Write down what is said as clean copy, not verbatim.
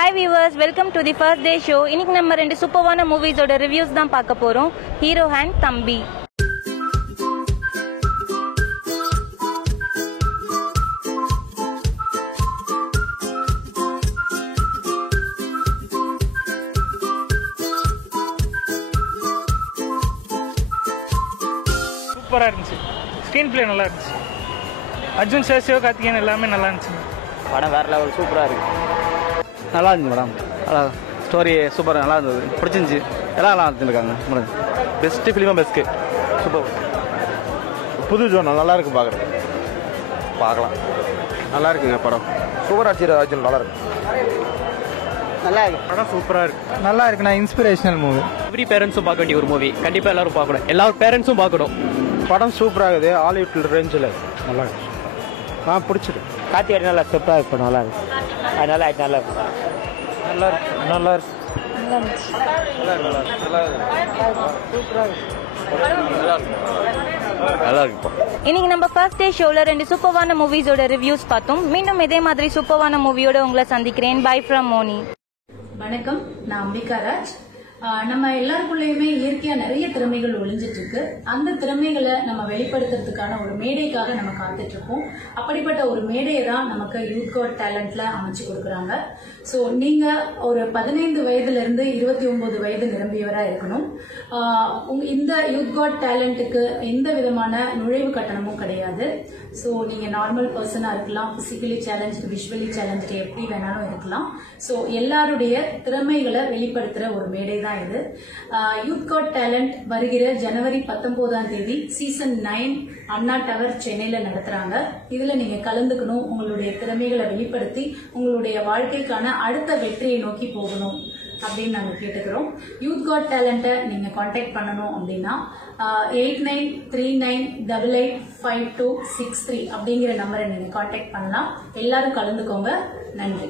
Hi viewers, welcome to the first day show. இன்னைக்கு நம்ம ரெண்டு சூப்பரான மூவிஸோட ரிவ்யூஸ் தான் பார்க்க போறோம். ஹீரோ அண்ட் தம்பி. சூப்பரா இருந்துச்சு. ஸ்கிரீன் பிளே நல்லா இருந்துச்சு. அர்ஜுன் சார், சிவகார்த்திகேயன் எல்லாமே நல்லா இருந்துச்சு. படம் வேறு லெவல் சூப்பராக இருக்குது. நல்லா இருந்துச்சு மேடம். நல்லா ஸ்டோரி சூப்பராக நல்லா இருந்தது, பிடிச்சிருந்துச்சி. எல்லாம் நல்லா இருந்துருக்காங்க மேடம். பெஸ்ட்டு ஃபிலிமாக பெஸ்ட்டு சூப்பர். புது ஜோன் நல்லா இருக்கு, பார்க்கலாம். நல்லா இருக்குங்க படம். சூப்பராக ஆச்சு. அர்ஜுன் நல்லா இருக்கு. நல்லா இருக்கு படம் சூப்பராக இருக்கு. நல்லா இருக்கு. நான் இன்ஸ்பிரேஷனல் மூவி. எவ்ரி பேரண்ட்ஸும் பார்க்க வேண்டிய ஒரு மூவி. கண்டிப்பாக எல்லாரும் பார்க்கணும். எல்லா பேரண்ட்ஸும் பார்க்கணும். படம் சூப்பராகுது. ஹாலிவுட் ரேஞ்சில் நல்லா இருக்கு. பிடிச்சிருக்கு. கார்த்திகேயன் நல்லா சூப்பராக இருக்கு. படம் நல்லா இருக்கு. அதனால அது நல்லா இருக்கு. நல்லா இருக்கு. நல்லா இருக்கு. நல்லா இருக்கு. இன்னைக்கு நம்ம ஃபர்ஸ்ட் டே ஷோல ரெண்டு சூப்பரான மூவிஸோட ரிவ்யூஸ் பார்த்தோம். மீண்டும் இதே மாதிரி சூப்பரான மூவியோட உங்களை சந்திக்கிறேன். By from Moni. வணக்கம், நான் அம்பிகா ராஜ். நம்ம எல்லாருக்குள்ளயுமே இயற்கையா நிறைய திறமைகள் ஒளிஞ்சிட்டு இருக்கு. அந்த திறமைகளை நம்ம வெளிப்படுத்துறதுக்கான ஒரு மேடைக்காக நம்ம காத்துட்டு இருக்கோம். அப்படிப்பட்ட ஒரு மேடையை தான் நமக்கு யூத் காட் டேலண்ட்ல அமைச்சு கொடுக்குறாங்க. ஸோ நீங்க ஒரு 15 வயதுல இருந்து 29 வயது நிரம்பியவரா இருக்கணும். இந்த யூத் காட் டேலண்ட்டுக்கு எந்த விதமான நுழைவு கட்டணமும் கிடையாது. ஸோ நீங்க நார்மல் பர்சனா இருக்கலாம், பிசிக்கலி சேலஞ்சு, விஷுவலி சேலஞ்சு, எப்படி வேணாலும் இருக்கலாம். ஸோ எல்லாருடைய திறமைகளை வெளிப்படுத்துற ஒரு மேடை தான் இது. யூத் காட் டேலண்ட் வருகிற ஜனவரி 19ஆம் தேதி சீசன் 9 அண்ணா டவர் சென்னையில நடத்துறாங்க. இதுல நீங்க கலந்துக்கணும். உங்களுடைய திறமைகளை வெளிப்படுத்தி உங்களுடைய வாழ்க்கைக்கான அடுத்த வெற்றியை நோக்கி போகணும் அப்படின்னு நாங்க கேட்டுக்கிறோம். யூத் காட் டேலண்ட்டை நீங்க கான்டாக்ட் பண்ணணும் அப்படின்னா 8939885263 அப்படிங்கிற நம்பரை நீங்க கான்டாக்ட் பண்ணலாம். எல்லாரும் கலந்துக்கோங்க. நன்றி.